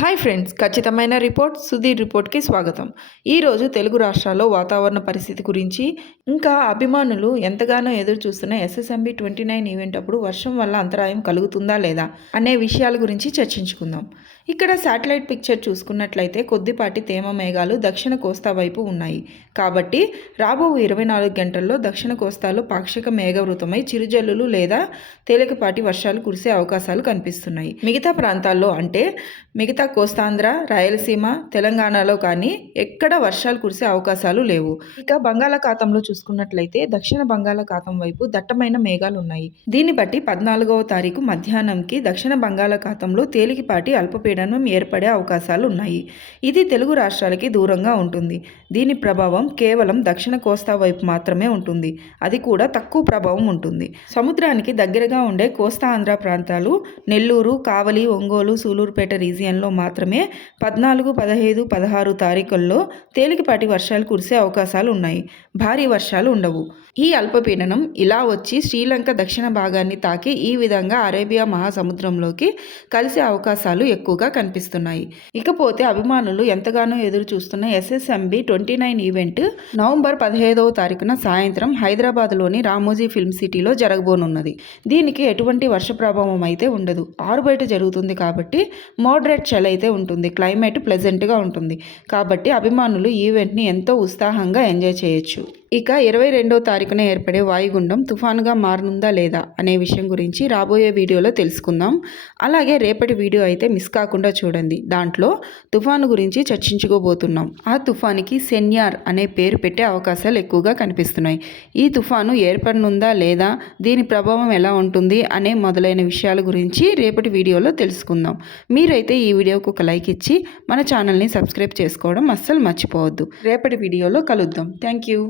Hi friends ఖచ్చితమైన report Sudheer రిపోర్ట్కి స్వాగతం. ఈరోజు తెలుగు రాష్ట్రాల్లో వాతావరణ పరిస్థితి గురించి ఇంకా అభిమానులు ఎంతగానో ఎదురు చూస్తున్న ఎస్ఎస్ఎంబి ట్వంటీ నైన్ ఈవెంట్ అప్పుడు వర్షం వల్ల అంతరాయం కలుగుతుందా లేదా అనే విషయాల గురించి చర్చించుకుందాం. ఇక్కడ శాటిలైట్ పిక్చర్ చూసుకున్నట్లయితే కొద్దిపాటి తేమ మేఘాలు దక్షిణ కోస్తా వైపు ఉన్నాయి. కాబట్టి రాబో ఇరవై నాలుగు గంటల్లో దక్షిణ కోస్తాలో పాక్షిక మేఘవృతమై చిరుజల్లులు లేదా తేలికపాటి వర్షాలు కురిసే అవకాశాలు కనిపిస్తున్నాయి. మిగతా ప్రాంతాల్లో అంటే మిగతా కోస్తాంధ్ర రాయలసీమ తెలంగాణలో కానీ ఎక్కడ వర్షాలు కురిసే అవకాశాలు లేవు. ఇక బంగాళాఖాతంలో చూసుకున్నట్లయితే దక్షిణ బంగాళాఖాతం వైపు దట్టమైన మేఘాలు ఉన్నాయి దీన్ని బట్టి పద్నాలుగవ తారీఖు మధ్యాహ్నంకి దక్షిణ బంగాళాఖాతంలో తేలికపాటి అల్పపీడనం ఏర్పడే అవకాశాలు ఉన్నాయి. ఇది తెలుగు రాష్ట్రాలకి దూరంగా ఉంటుంది. దీని ప్రభావం కేవలం దక్షిణ కోస్తా వైపు మాత్రమే ఉంటుంది. అది కూడా తక్కువ ప్రభావం ఉంటుంది. సముద్రానికి దగ్గరగా ఉండే కోస్తా ఆంధ్ర ప్రాంతాలు నెల్లూరు కావలి ఒంగోలు సూలూరుపేట రీజియన్లో మాత్రమే పద్నాలుగు పదహైదు పదహారు తారీఖుల్లో తేలికపాటి వర్షాలు కురిసే అవకాశాలు ఉన్నాయి. భారీ వర్షాలు ఉండవు. ఈ అల్పపీడనం ఇలా వచ్చి శ్రీలంక దక్షిణ భాగాన్ని తాకి ఈ విధంగా అరేబియా మహాసముద్రంలోకి కలిసే అవకాశాలు ఎక్కువగా కనిపిస్తున్నాయి. ఇకపోతే అభిమానులు ఎంతగానో ఎదురు చూస్తున్న SSMB twenty nine event November పదిహేదవ తారీఖున సాయంత్రం హైదరాబాద్లోని రామోజీ ఫిల్మ్ సిటీలో జరగబోనున్నది. దీనికి ఎటువంటి వర్ష ప్రభావం అయితే ఉండదు. ఆరు బయట జరుగుతుంది కాబట్టి మోడరేట్ చలి అయితే ఉంటుంది. క్లైమేట్ ప్లెజెంట్గా ఉంటుంది. కాబట్టి అభిమానులు ఈవెంట్ని ఎంతో ఉత్సాహంగా ఎంజాయ్ చేయొచ్చు. ఇక ఇరవై రెండో తారీఖున ఏర్పడే వాయుగుండం తుఫానుగా మారనుందా లేదా అనే విషయం గురించి రాబోయే వీడియోలో తెలుసుకుందాం. అలాగే రేపటి వీడియో అయితే మిస్ కాకుండా చూడండి. దాంట్లో తుఫాను గురించి చర్చించుకోబోతున్నాం. ఆ తుఫానికి సెన్యార్ అనే పేరు పెట్టే అవకాశాలు ఎక్కువగా కనిపిస్తున్నాయి. ఈ తుఫాను ఏర్పడనుందా లేదా దీని ప్రభావం ఎలా ఉంటుంది అనే మొదలైన విషయాల గురించి రేపటి వీడియోలో తెలుసుకుందాం. మీరైతే ఈ వీడియోకు ఒక లైక్ ఇచ్చి మన ఛానల్ని సబ్స్క్రైబ్ చేసుకోవడం అస్సలు మర్చిపోవద్దు. రేపటి వీడియోలో కలుద్దాం. Thank you.